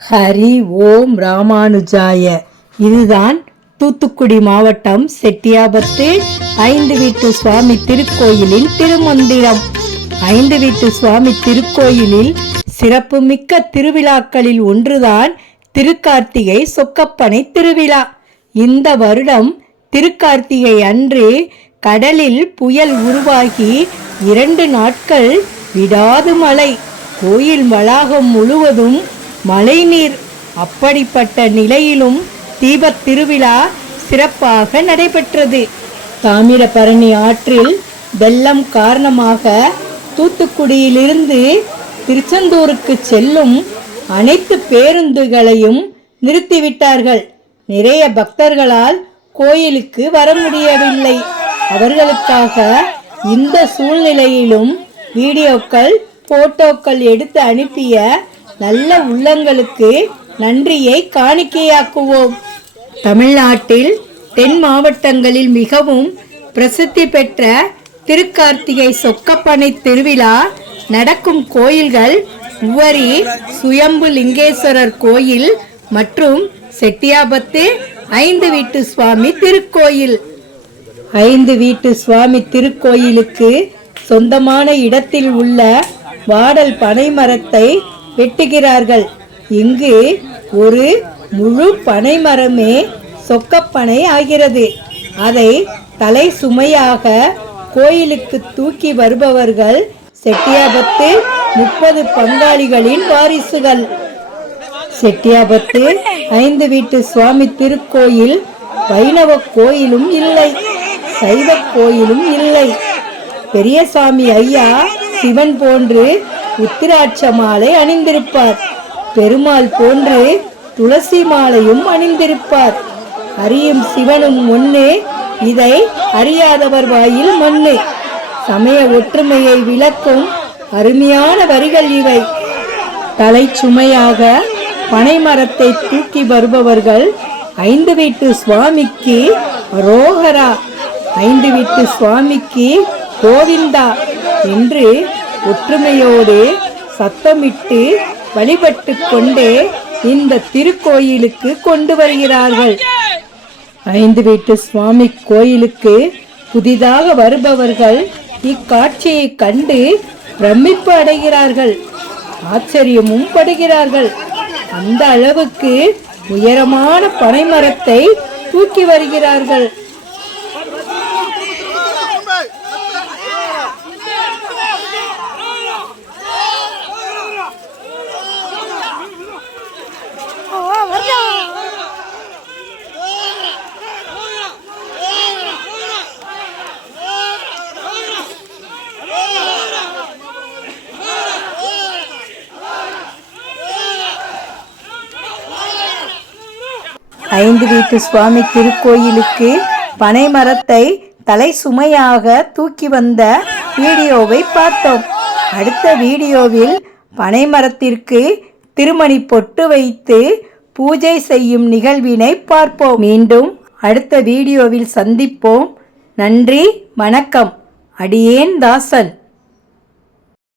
ஹரி ஓம் ராமானுஜாய. இதுதான் தூத்துக்குடி மாவட்டம் செட்டியாபத்து ஐந்து வீட்டு சுவாமி திருக்கோயிலின் திருமந்திரம். ஐந்து வீட்டு சுவாமி திருக்கோயிலில் சிறப்புமிக்க திருவிழாக்களில் ஒன்றுதான் திருக்கார்த்திகை சொக்கப்பனை திருவிழா. இந்த வருடம் திருக்கார்த்திகை அன்று கடலில் புயல் உருவாகி இரண்டு நாட்கள் விடாது மழை. கோயில் வளாகம் முழுவதும் மழைநீர் அப்படிப்பட்ட நிலையிலும் தீபத் திருவிழா சிறப்பாக நடைபெற்றது. தாமிரபரணி ஆற்றில் வெள்ளம் காரணமாக தூத்துக்குடியிலிருந்து திருச்செந்தூருக்கு செல்லும் அனைத்து பேருந்துகளையும் நிறுத்திவிட்டார்கள். நிறைய பக்தர்களால் கோயிலுக்கு வர முடியவில்லை. அவர்களுக்காக இந்த சூழ்நிலையிலும் வீடியோக்கள் போட்டோக்கள் எடுத்து அனுப்பிய நல்ல உள்ளங்களுக்கு நன்றியை காணிக்கையாக்குவோம். தமிழ்நாட்டில் தென் மாவட்டங்களில் மிகவும் பிரசித்தி பெற்ற திருக்கார்த்திகை சொக்கப்பனை திருவிழா நடக்கும் கோயில்கள் உவரி சுயம்பு லிங்கேஸ்வரர் கோயில் மற்றும் செட்டியாபத்து ஐந்து வீட்டு சுவாமி திருக்கோயில். ஐந்து வீட்டு சுவாமி திருக்கோயிலுக்கு சொந்தமான இடத்தில் உள்ள வாடல் பனை மரத்தை வெட்டுகிறார்கள். இங்கு ஒரு முழு பனை மரமே சொக்கப்பனை ஆகிறது. அதை தலை சுமையாக கோயிலுக்கு தூக்கி வருபவர்கள் செட்டியாபத்து முப்பது பங்காளிகளின் வாரிசுகள். செட்டியாபத்து ஐந்து வீட்டு சுவாமி திருக்கோயில் வைணவ கோயிலும் இல்லை. சைவ கோயிலும் இல்லை. பெரியசாமி ஐயா சிவன் போன்று உத்திராட்ச மாலை அணிந்திருப்பார். பெருமாள் போன்று துளசி மாலையும் அணிந்திருப்பார். அறியும் சிவனும் ஒண்ணு இதை அறியாதவர் வாயில் மண்ணு சமய ஒற்றுமையை விளக்கும் அருமையான வரிகள் இவை. தலை சுமையாக பனைமரத்தை தூக்கி வருபவர்கள் ஐந்து வீட்டு சுவாமிக்கு ரோஹரா ஐந்து வீட்டு சுவாமிக்கு கோவிந்தா என்று ஒற்றுமையோடு சத்தமிட்டு வழிபட்டு கொண்டே இந்த திருக்கோயிலுக்கு கொண்டு வருகிறார்கள். ஐந்து வீட்டு சுவாமி கோயிலுக்கு புதிதாக வருபவர்கள் இக்காட்சியை கண்டு பிரமிப்பு அடைகிறார்கள். ஆச்சரியமும் படுகிறார்கள். அந்த அளவுக்கு உயரமான பனைமரத்தை தூக்கி வருகிறார்கள். ஐந்து வீட்டு சுவாமி திருக்கோயிலுக்கு பனை மரத்தை தலை சுமையாக தூக்கி வந்த வீடியோவை பார்த்தோம். அடுத்த வீடியோவில் பனை மரத்திற்கு திருமணி பொட்டு வைத்து பூஜை செய்யும் நிகழ்வினை பார்ப்போம். மீண்டும் அடுத்த வீடியோவில் சந்திப்போம். நன்றி வணக்கம். அடியேன் தாசன்.